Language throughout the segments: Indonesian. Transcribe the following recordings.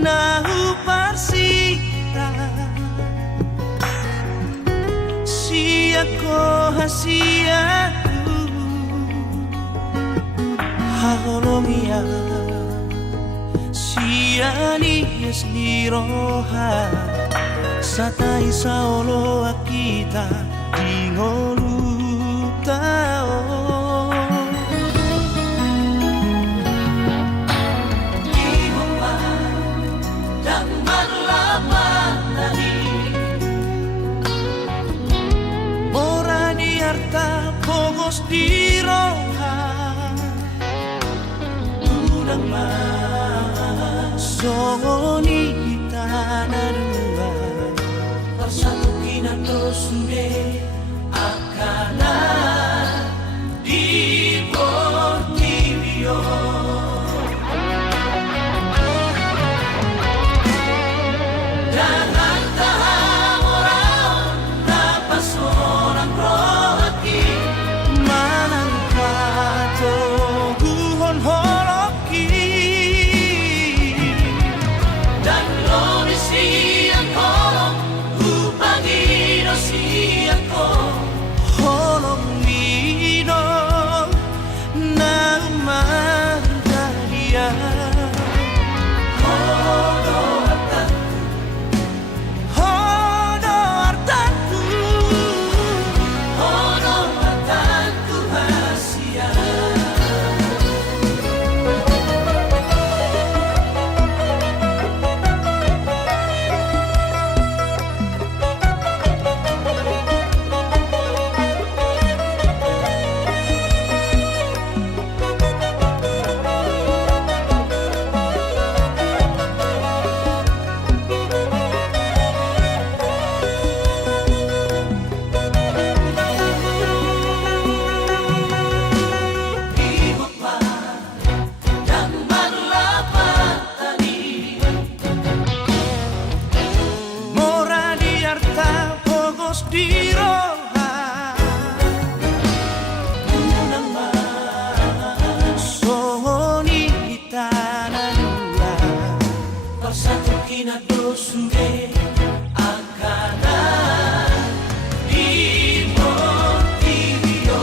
Nahu parsita Sia ko hasia Haholomia Sia ni esliroha Satai saolo akita Dingolutao Pogos di roha Udang mas Songoni tanah dua Bersatu kinato sude Akana Di Portivio Jangan tahan orang Dapat seorang roh di roha Unang masongoni tanah dua Bersatu kinado sude Akana di Portivio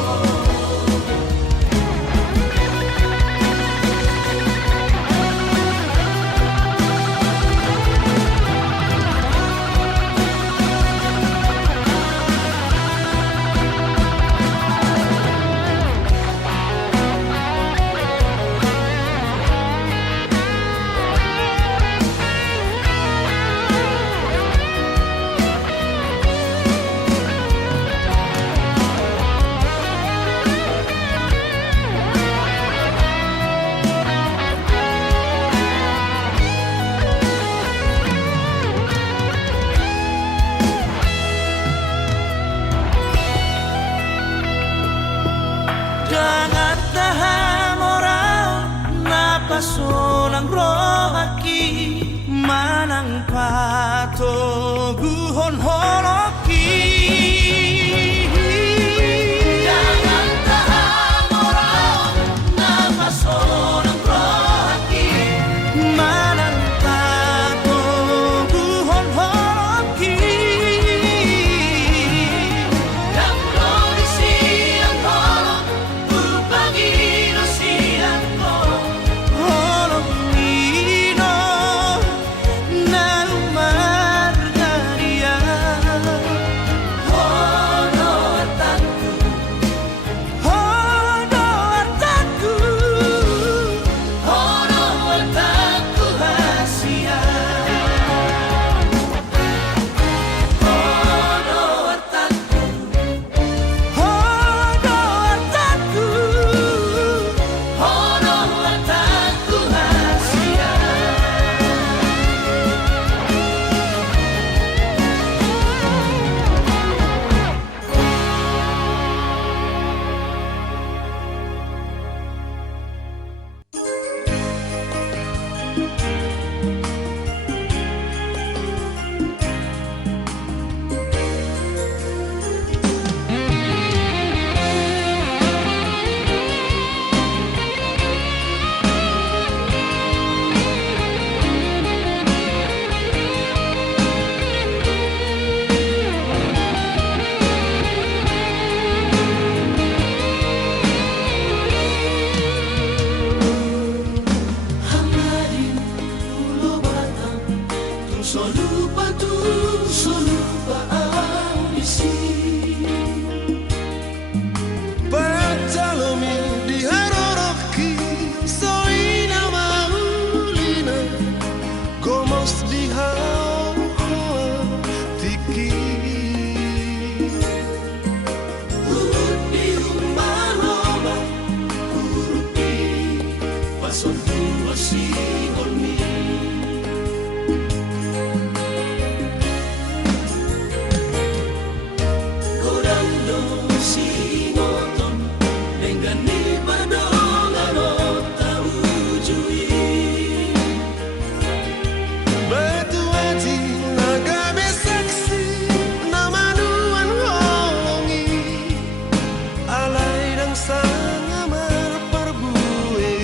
pason tua si olmi. Gorando si ngoton dengan ni padongan tahu jui. Batu hati agabe saksi nama nuan hongi alai dang sanga mar parbue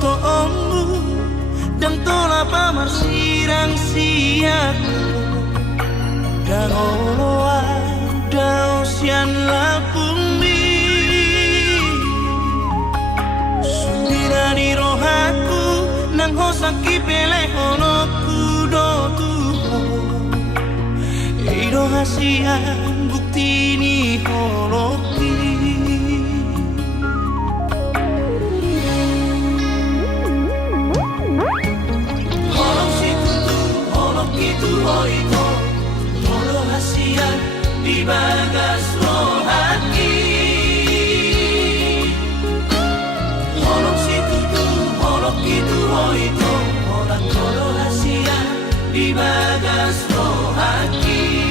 to ombu dan tola pamar sirang siaku dan oloa dausian lapumi sudira di rohaku nang hosaki pele honoku do tuho eido hasian bukti ni holoki holok si tutu holok itu hoito holo hasian di bagas rohaki holok si tutu holok itu hoito holak holo hasian di bagas rohaki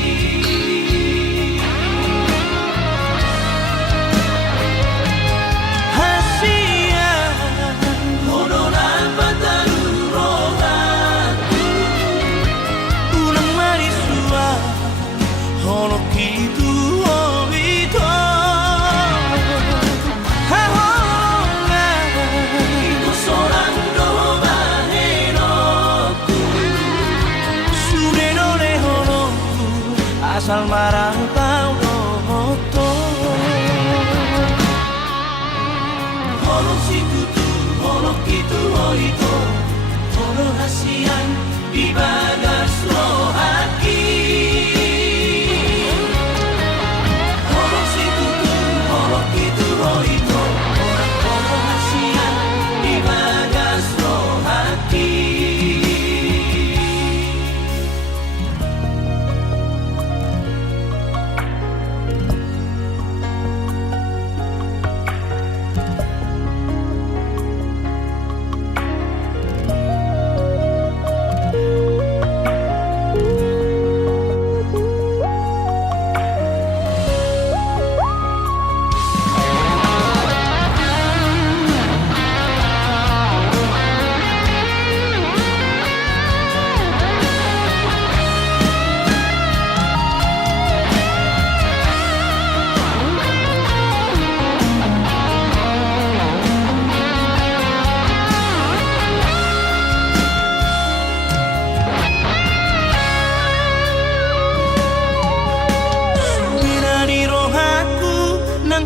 asal marang tau moto holok si tutu holok itu hoito holo hasian di bagas rohaki holok si tutu holok itu hoito holo hasian di bagas rohaki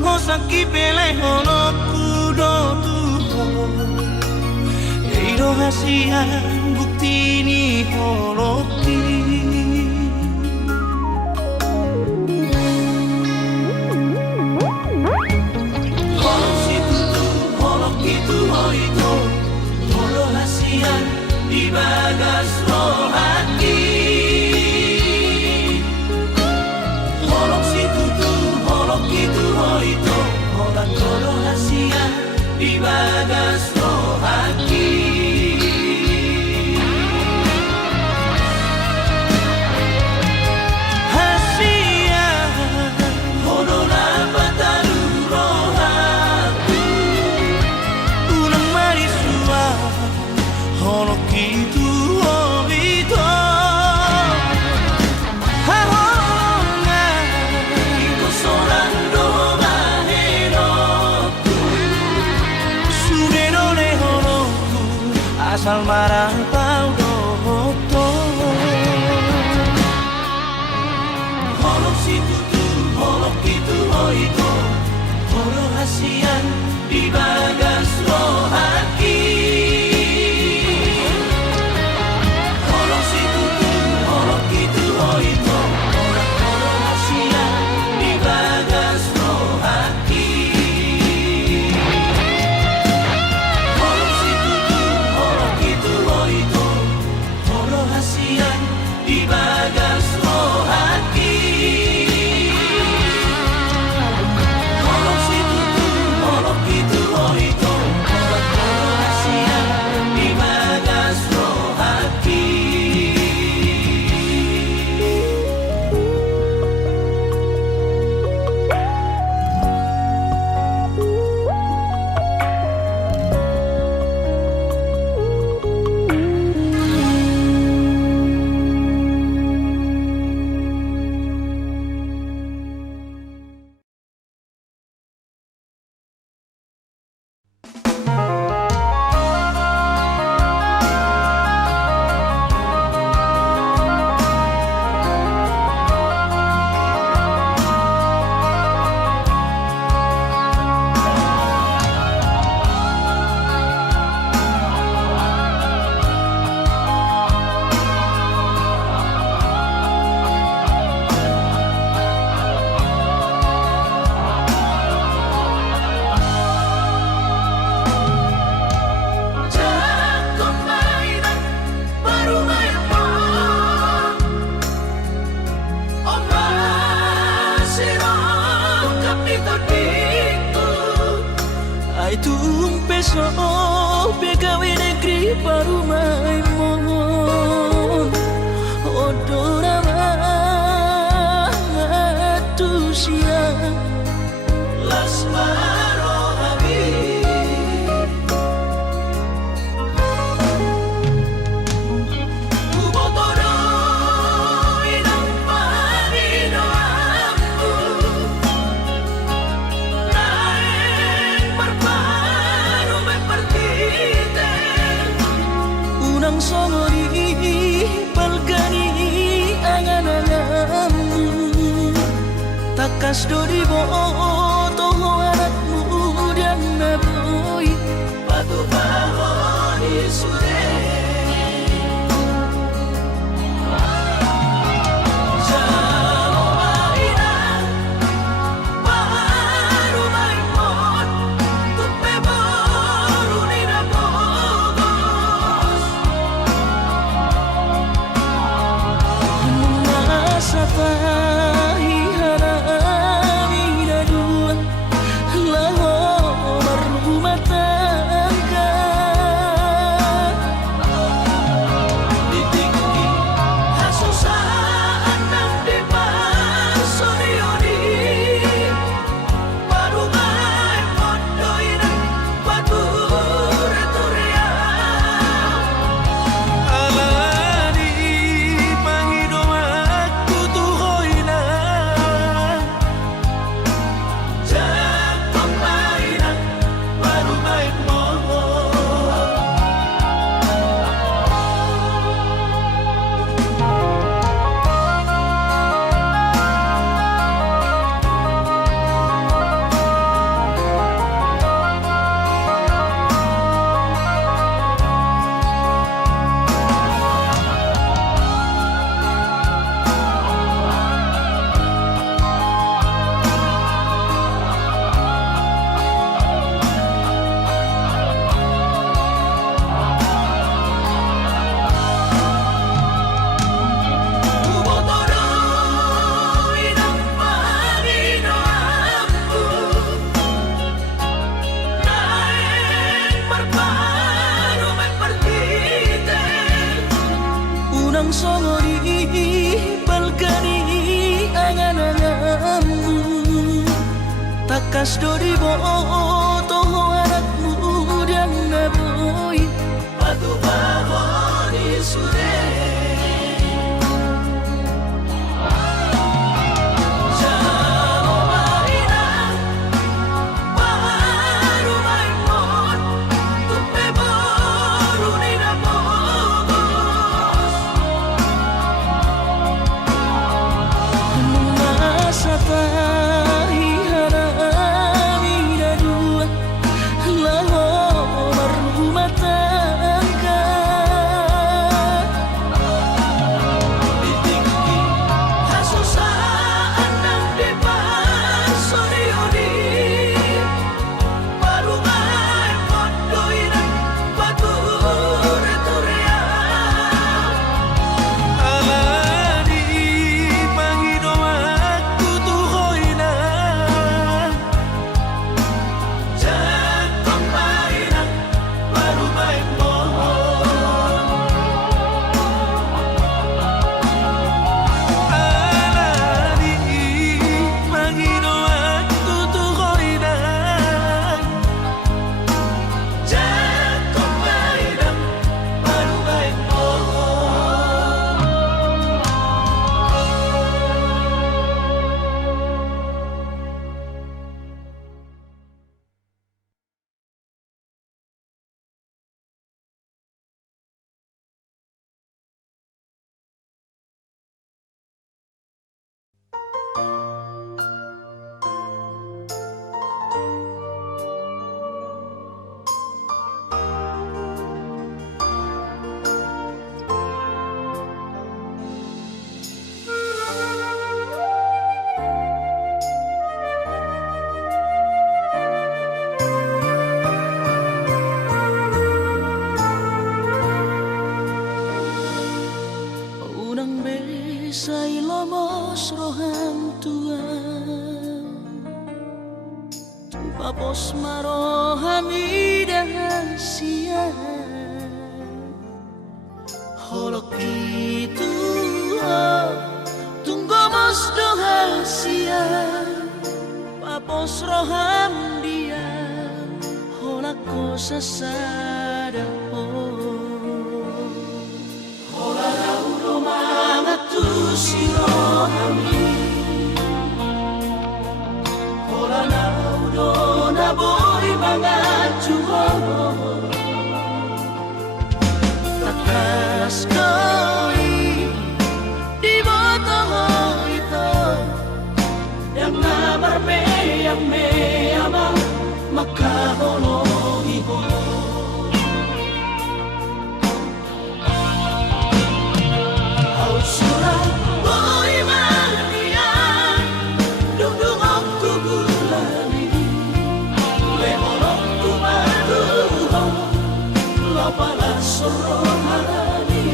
hosaki pele honoku do tuho eido hasian bukti ni holoki holok si tutu holok itu hoito holo hasian di bagas rohaki holok si tutu holok itu hoito holak holo hasian di bagas rohaki hasian honora bataru rohaku unang marisua holok itu hoito asal marang tau doto holok si tutu holok itu hoito holo hasian di bagas rohaki holok si tutu holok itu hoito holak holo hasian di bagas rohaki holok si tutu holok itu hoito iso begawe negeri parumai mon odora matusia Lasmaro Habib Ubotoro inang panino aku Naeng parparu me partite unang songori palgani angan-anganmu takas dori boto anakmu dan naboy Batu bahon isude Jalo mainan Baru maimon Tupe baru nina bogos mengasa tahi harami dua laho berumah tangga Ditinggi Hasusaan nang di pasorioni Baru maimon doinan Batu returia Alani pangido aku tuhoina Jak pemainan Baru maimon Ubotoro inang panino aku Naeng parparu me partite unang songori palgani angan-anganmu takas dori boto anakmu dan naboy Batu bahon isude Jalo mainan Baru maimon Tupe baru nina bogos mengasa tahi harami dua laho berumah tangga Ditinggi Hasusaan nang di pasorioni Baru maimon doinan Batu returia Alani pangido aku tuhoina Jak pemainan Baru maimon Alani pangido aku tuhoina Jak pemainan Baru maimon Papos marohamida sia Holok itu tunggu mos doha sia Papos roham dia Holak ko sasada Hola rauro mangatu si rohami Hola naudo na boy mangatu Takas koi di botoho ito Yang namar me amang makaholongi ko Au surah boy manian Dudung aku gulani Lehorong tumaduho Lapala sorohani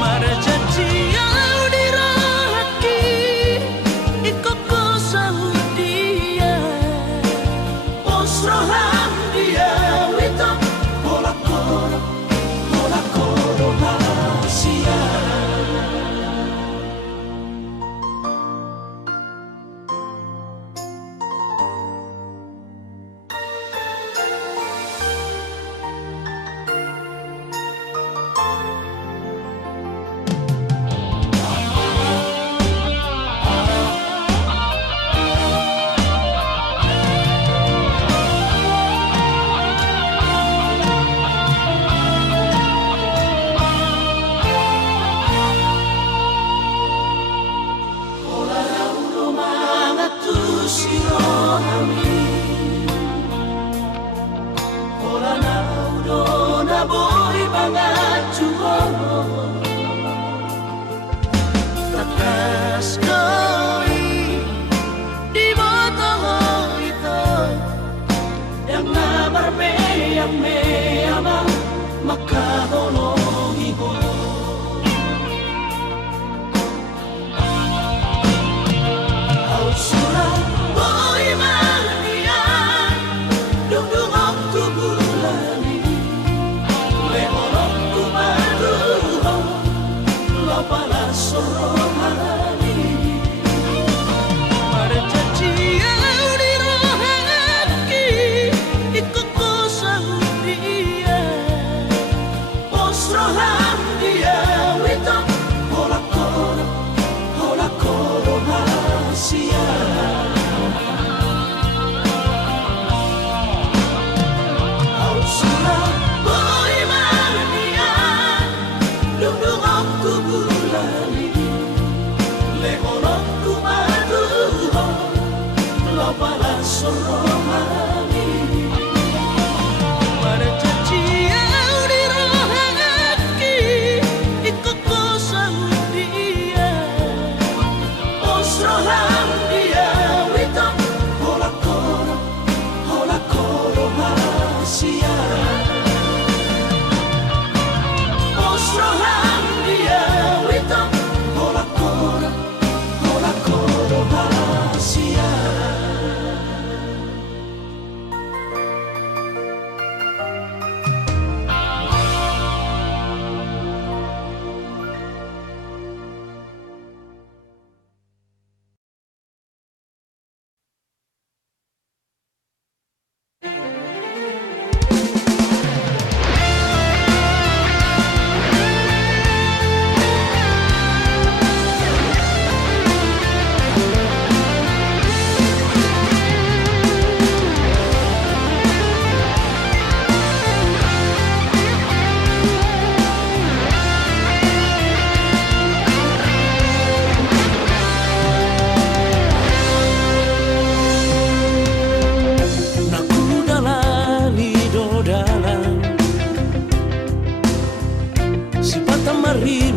Marjanji au dirahaki Ikut ko sahudia Osroham dia wito Hola koro hasia Takas koi di botoho ito Yang namar me amang makaholongi ko Au surah boy manian Dudung aku gulani Lehorong tumaduho Lapala sorohani Marjanji au dirahaki Ikut ko sahudia Osroham dia wito Hola koro hasia Au surah boy manian Dudung aku gulani Lehorong tumaduho Lapala sorohani Marjanji au dirahaki Ikut ko sahudia Osroham dia wito Hola koro hasia Osroham dia wito Hola koro hasia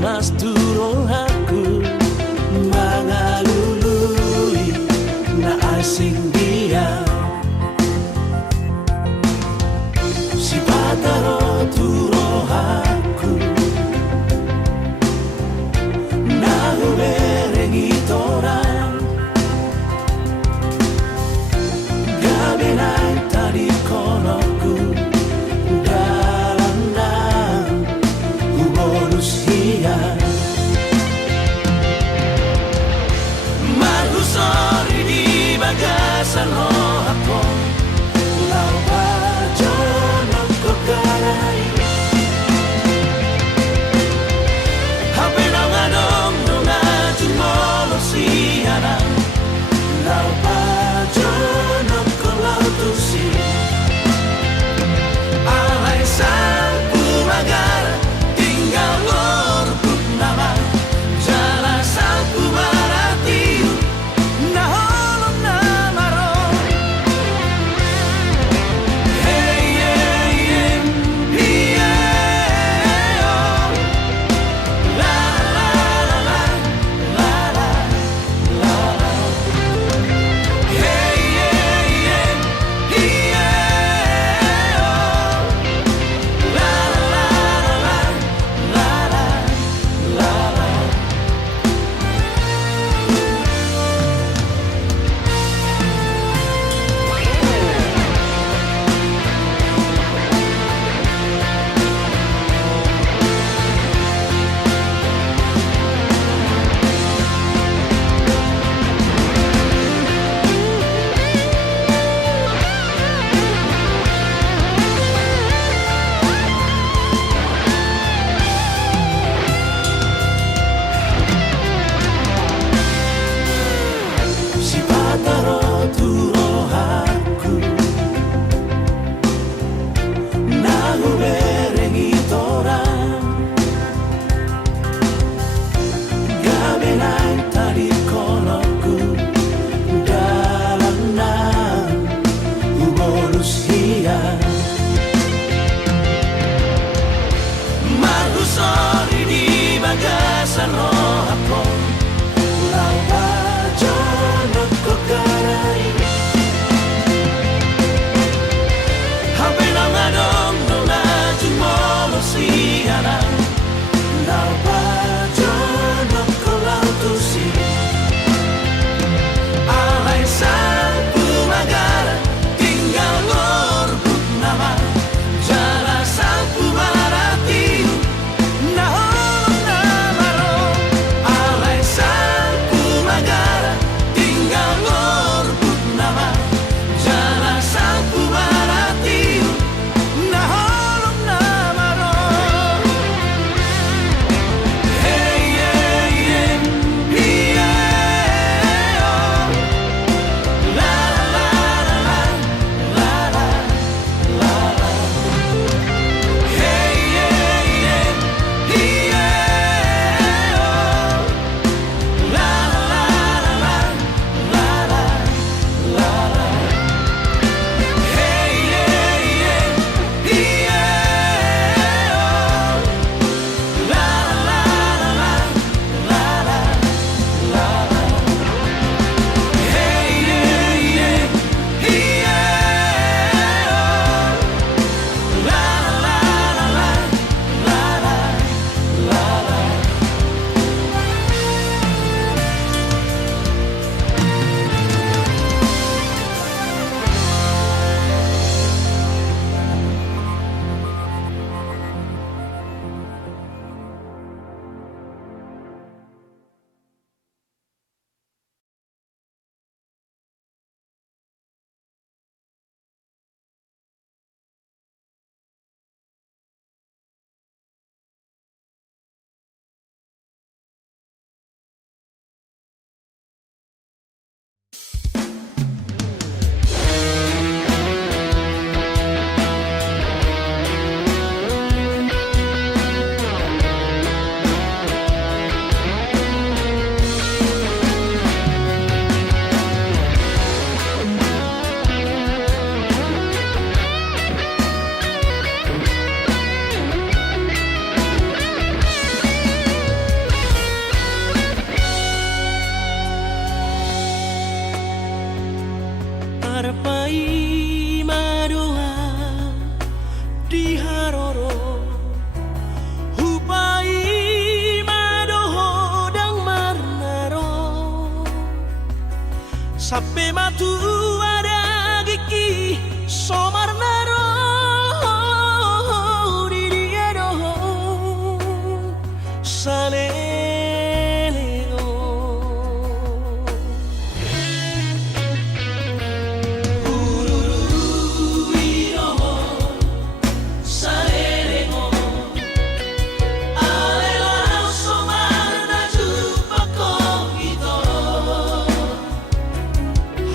Mas turun aku mengalului na asing dia si pataro turo aku na hubereng itoran dia. Magusori di bagasan roh ako, Lau pajono ko karai, hape na ngadong nunga jumolo siaran. lau pajono ko lau tusi. Alay sa pumagara, tinggal orbut Salelego Ururuiro Salelego Alela somarna jumpa kogito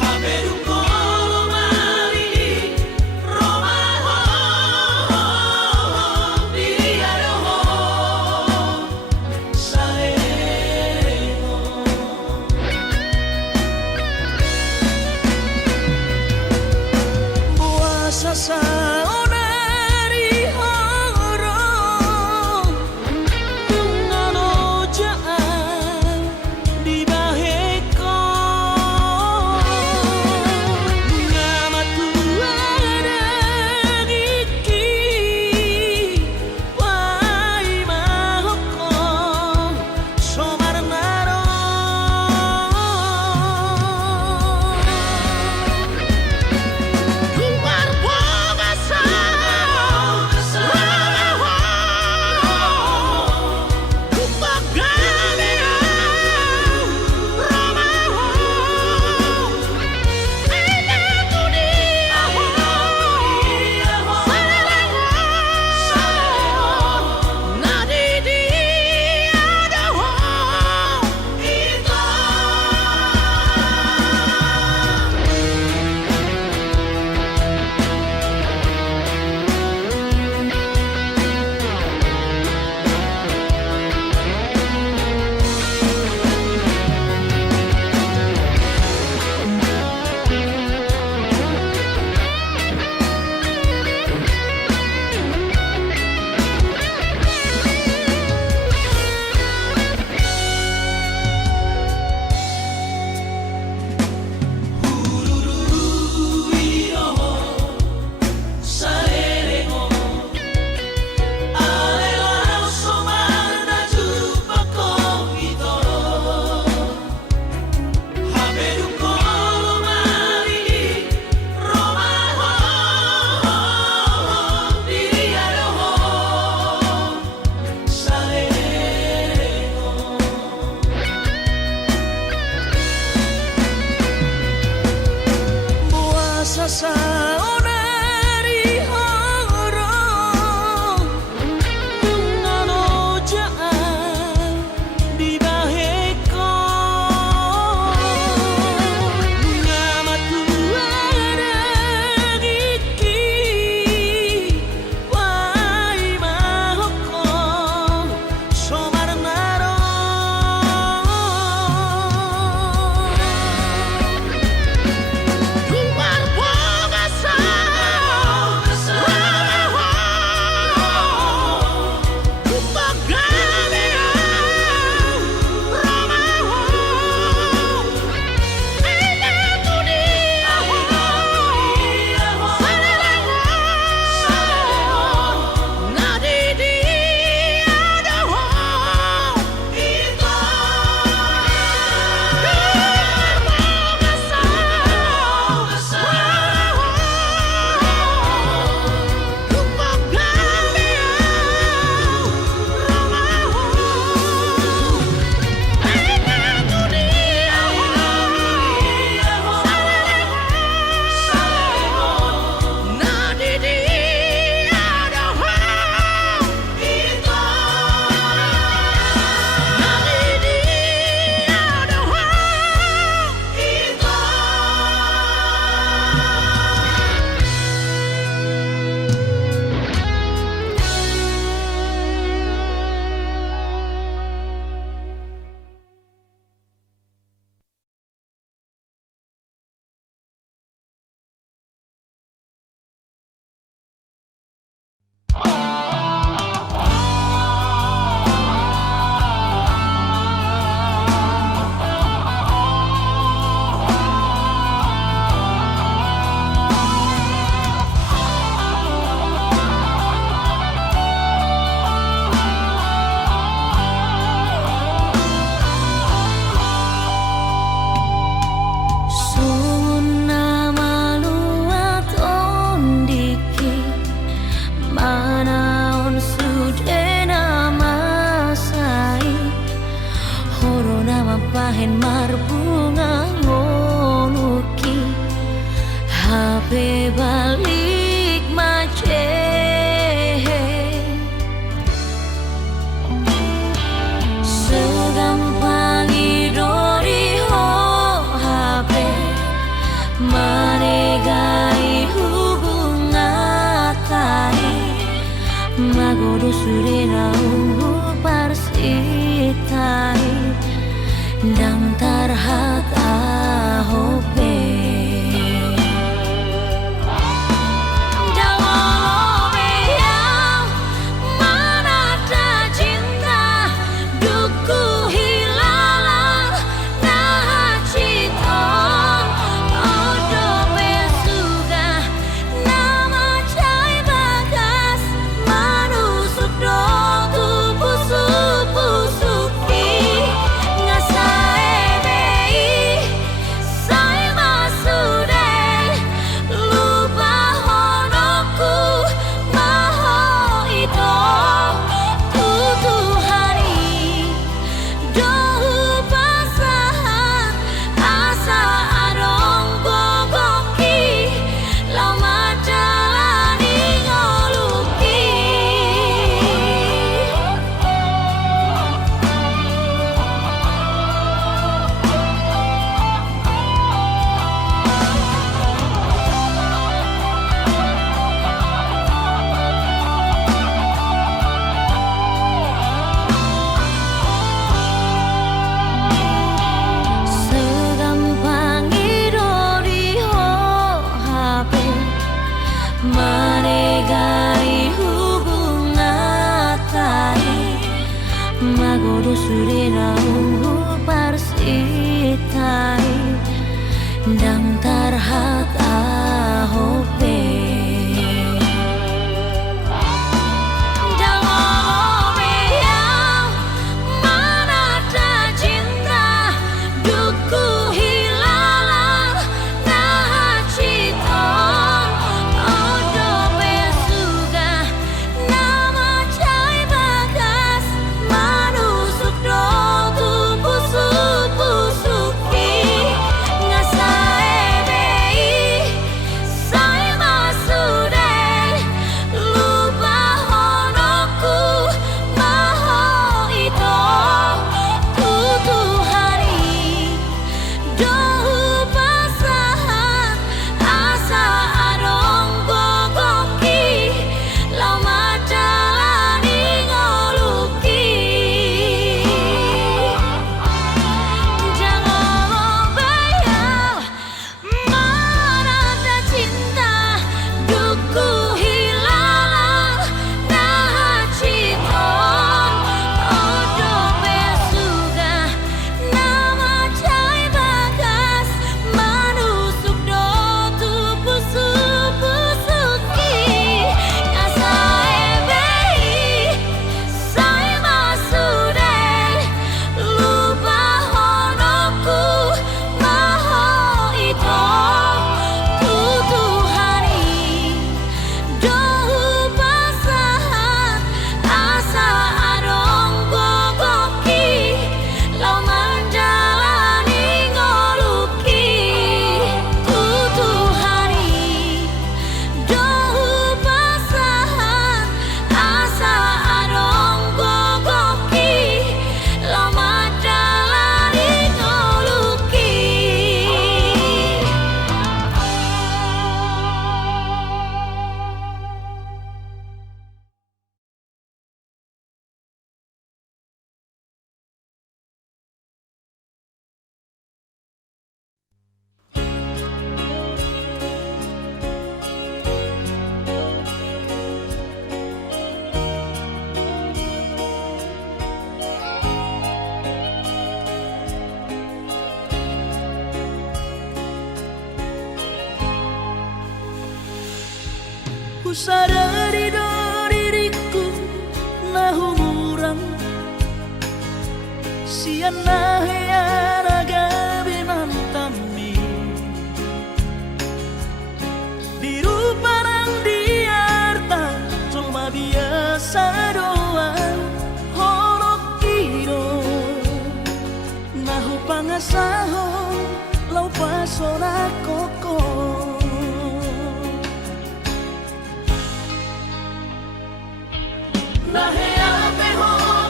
Haberu kolo mari Roma Diriaro Maguru surena parsitai dang tarhat ahope Maguru surena parsitai dang tarhat ahope Ku sadari do diriku nahu murang siana raga binantami biru parang diarta cuma biasa doang holok iro nahu pangasaho lau pasona koko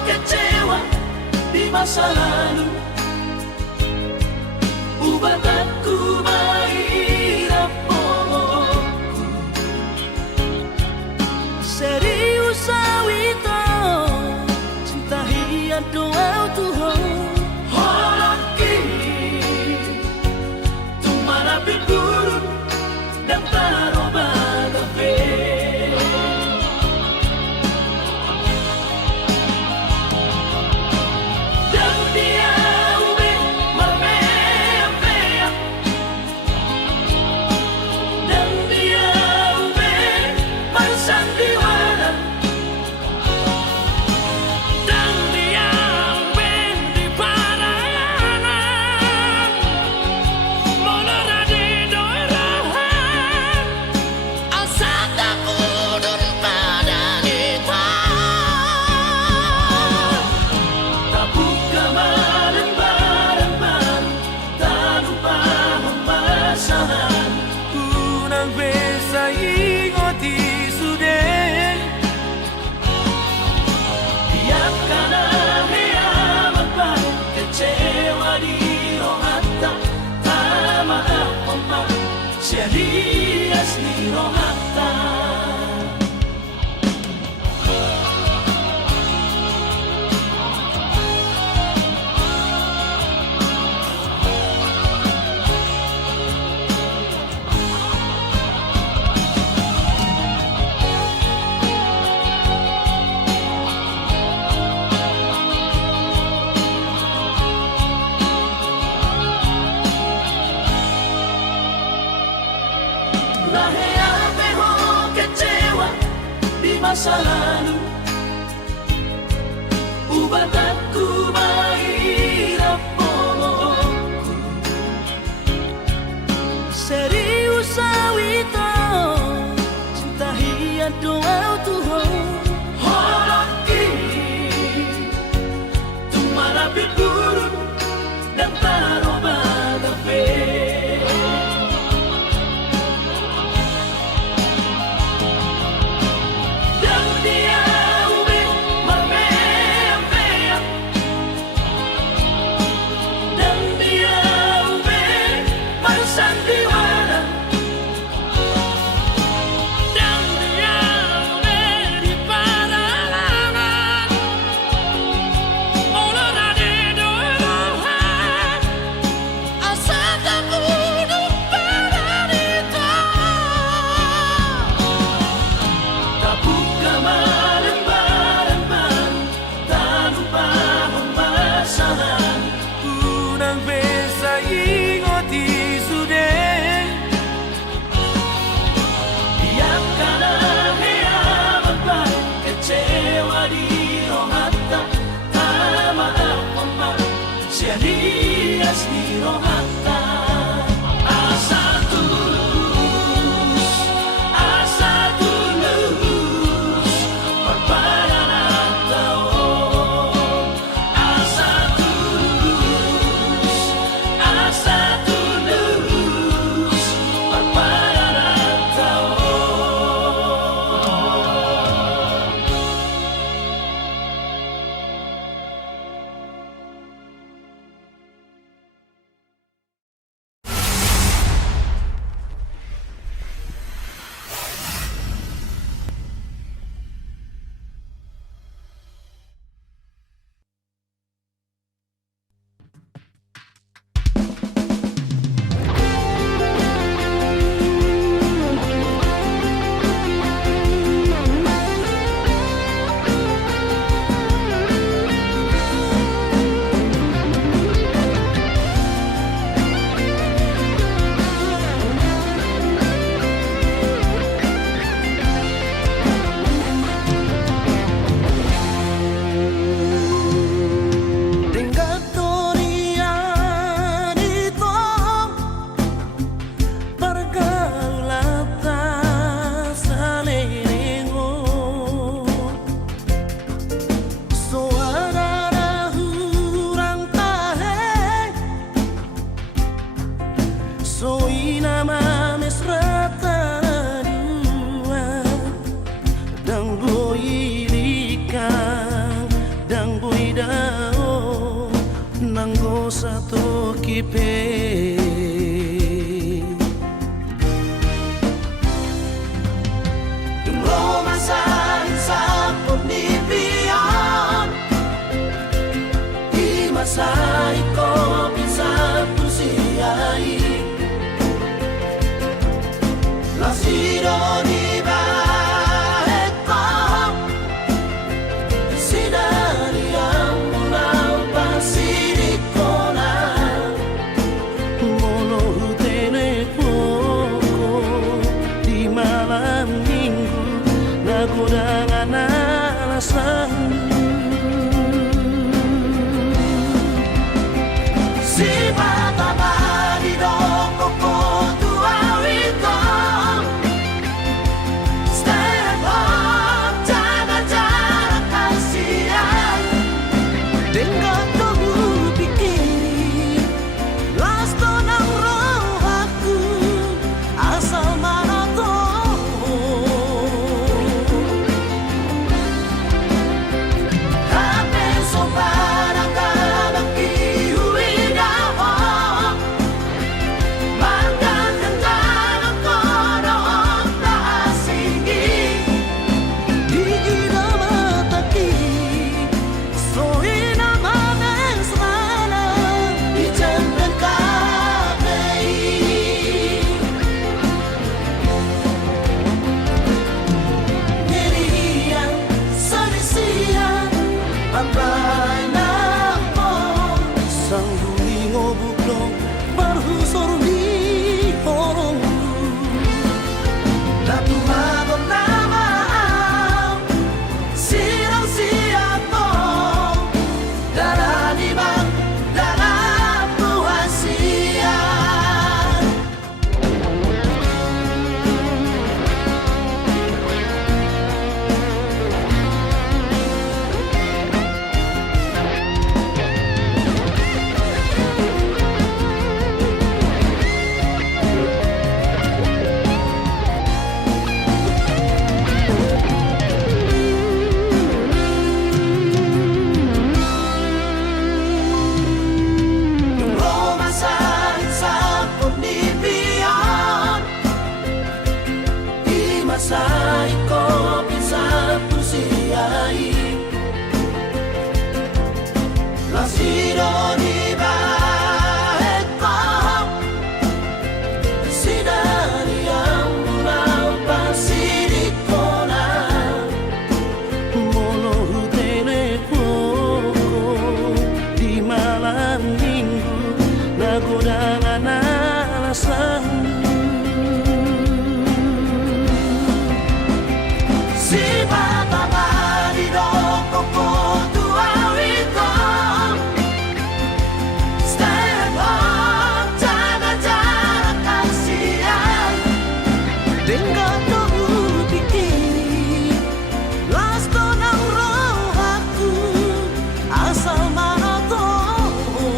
kecewa di masa lalu ubatanku mairapoku serius awita doa Tuhan. Hoki tumara pipurun dan taroba kafe. Dan dia ube marmea. Dan dia ube marsandiwara. Dan dia ube di parayanan. Molora di doirahan. Asata kudun pada kita. Tabuka bareng-bareng, tak lupa pemasaran. Unang besa ingoti sudah. Biarkan hea mempan kecewa di rohata. Tak maaf omak, serius di rohata. Lahea peho kecewa di masa lalu. Ubatanku mahirap pomoku. Serius sawito cinta hiat doa Tuhan. Hoki tumara pipurun dan taroba kafe. Dan dia ube marmea. Dan dia ube marsandiwara. Dan dia ube di paralangan. Molora di doirahan. Asata kudun pada kita. Tabuka bareng-bareng, tak lupa pemasaran. Unang besa ingoti sudah. Biarkan hea mempan kecewa di rohata. Tak maaf omak, serius di rohata. Asa tulus, berpadanan tahun. Asa tulus, berpadanan tahun. masai ko pinsan pusiai Lasiro di bahetko Sinari ang mulaw pasirikona Molo teleponku di malam minggu Naku dengan alasan Si bata marido ko po tuawito Step up, jaga-jaga kasihan Tinggal kamu pikir Lasto ng roh aku Asal mana tahu Tapi so parang kabang iuwi ako Magkakandaan ako noong naasigi Di ina mataki Soy naman ang sana Diyan nagkakay Niriyan sa lisiyan Ang bahay na ako Isang humingo buklong Parhusor ni horong Natumabog na maaw Sirang siya ko Dala di bang dala buhay siya Rumasahit sa punipian Di masahit ko pinsan pusiyay Lasiro di bahet ko Sinari ang mulaw pasirik ko na Molo teleponku di malam minggu Naku dengan alasan Si bata marido ko po tuawito Step up, jaga-jaga kasihan Tinggal kamu pikir Lasto ng roh aku Asal mana tahu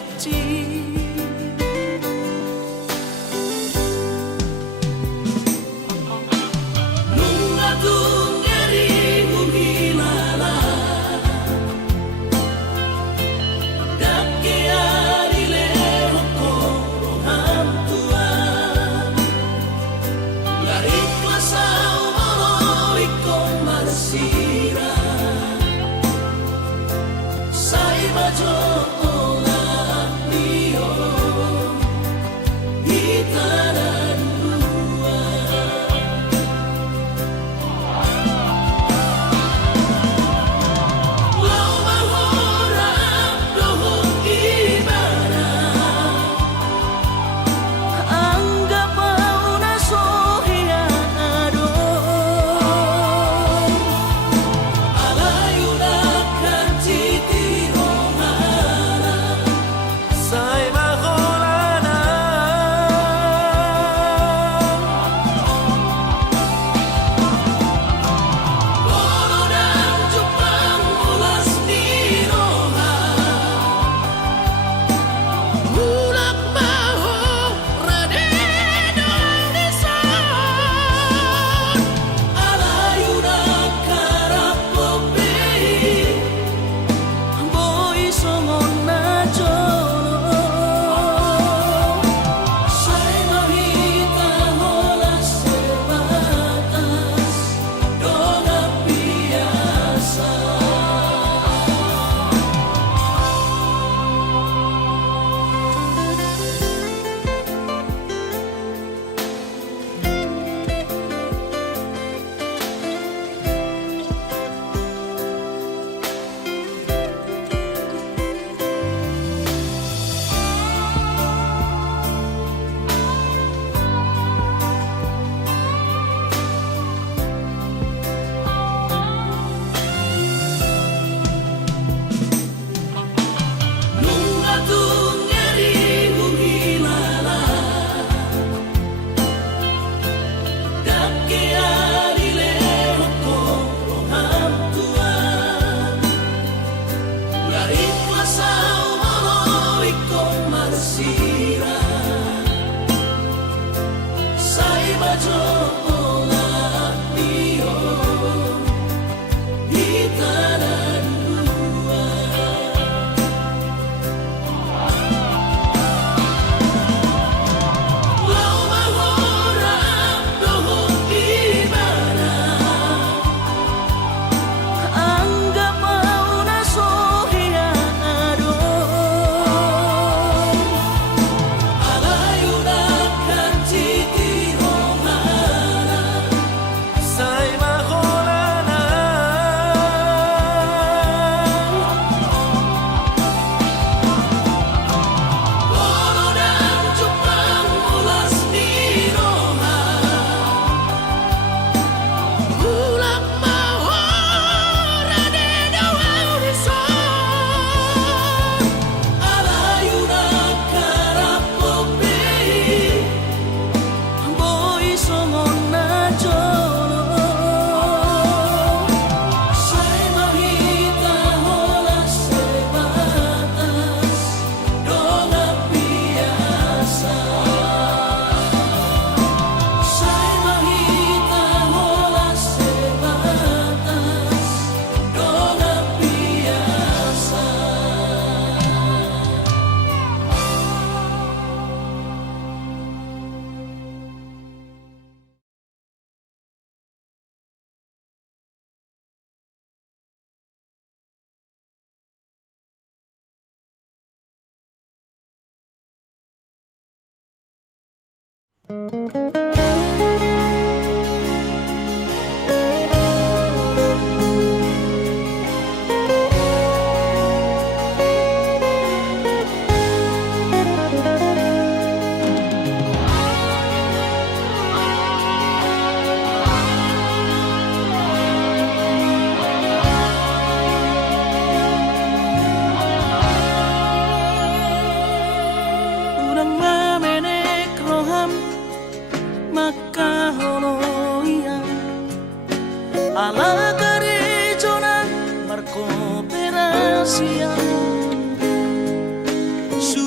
hati. Nunga tungeri uhilala Dake arile hokoro hantua La ikhlas au iko marsira Sai bajo alla gareggiona Marco Perazia su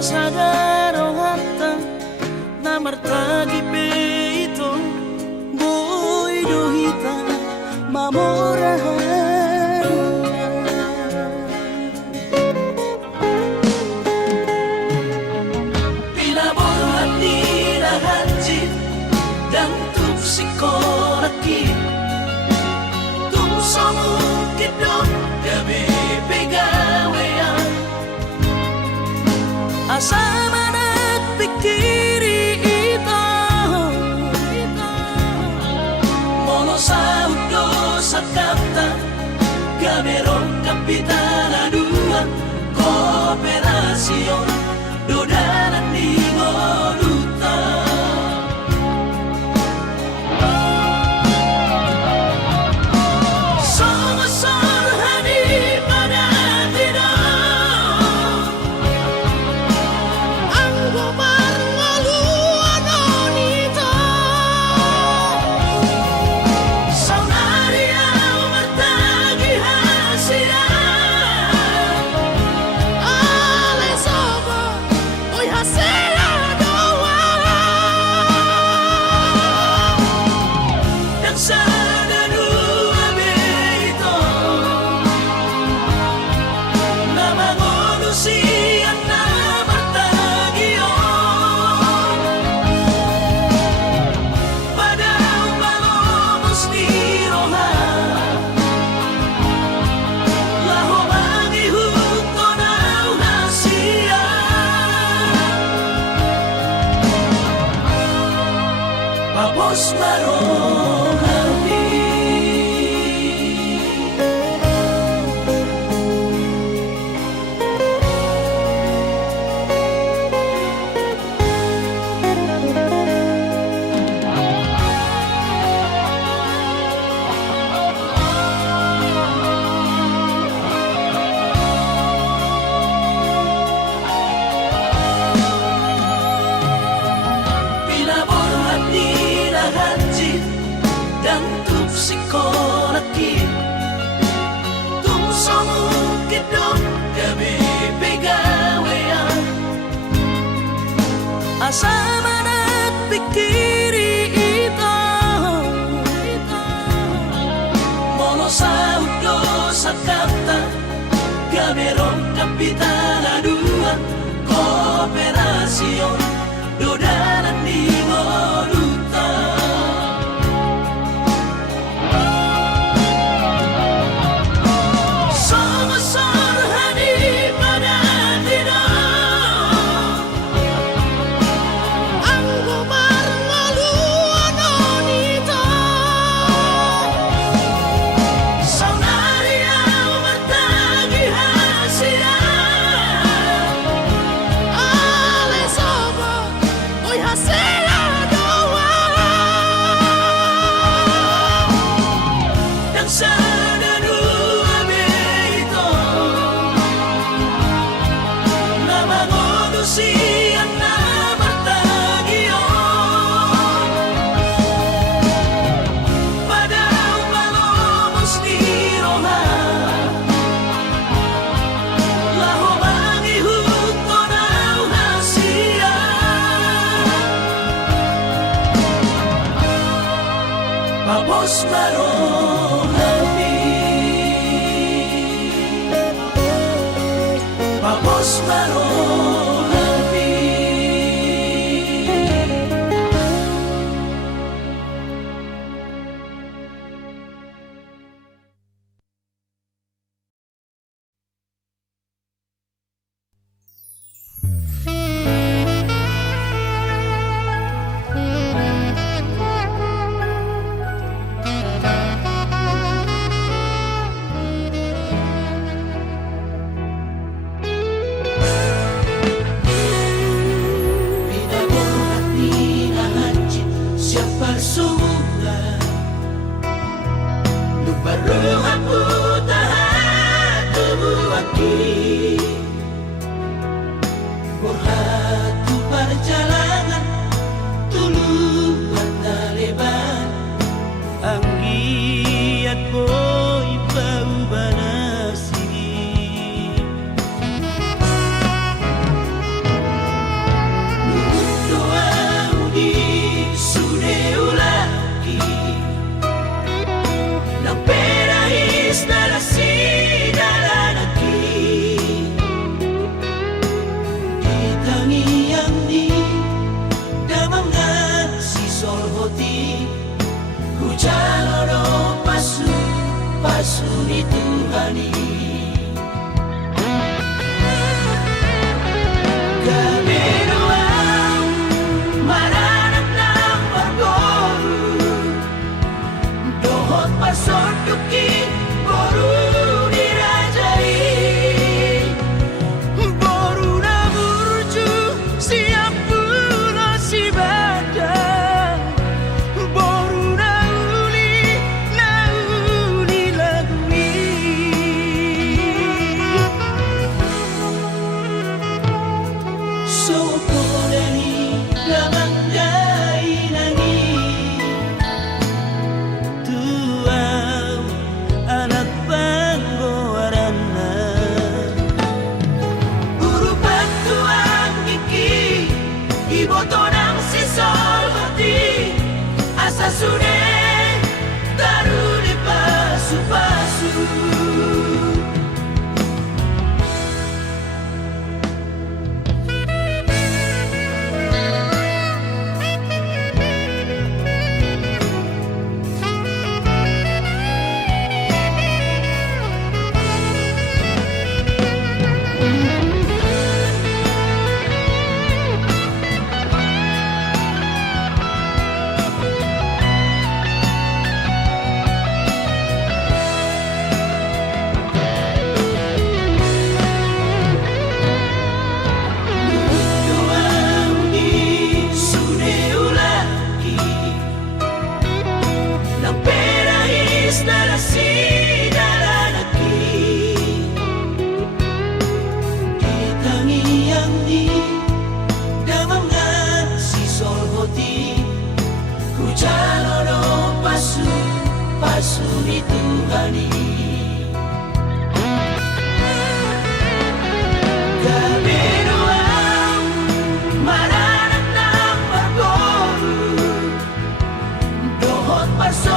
sadaro hatta na martagi peito boy dohita mamorahan Pinabuhat nila hanjit dan tupsikoraki Tumsamukit dong gabi pegawean asama nagpikiri ito Mono sa udo sa kapta Gamerong kapitana dua Kooperasyon Dodanan ni Moduta Sama-sama hani pada tidak ang gumarngaluan nito Saunaria umatagi hasia alay sobo oy hasela doa Dan sana dua beito Na mangonusian na martagion Padahal malomos ni Roha Laho mangihuto na unasia Papos marohani Pinaborhat nila hanjit dan tupsikoraki Tumsamukit dong gabi pegawean asama nagpikiri ito Mono sa udo sa kapta Gamerong kapitana dua Kooperasyon Dodanan ni Moduta Sama-sama hani pada tidak ang gumarngaluan nito Saunaria umatagi hasia alay sobo oy hasela doa Dan sana dua beito Na mangonusian na martagion Padahal malomos ni Roha Laho mangihuto na unasia Papos marohani Papos marohani hoti hujan oro pasu pasu ni Tuhani kebedoan maranak ng orgolu dohot pasot yuki boru dirajai Boru na burju siap pula si badan Boru na uli lagui Sokolani lamandai nani Tuau anak panggoarana Guru bantuan gigi Iboto ng sisol hati Asa sune Taruli pasu-pasu Doang di sune ulaki Nang perahis na nasi Itangi yang di damang nga si solhoti Hujan oro pasu pasu ni Tuhani kebedoan maranak ng orgolu dohot pasu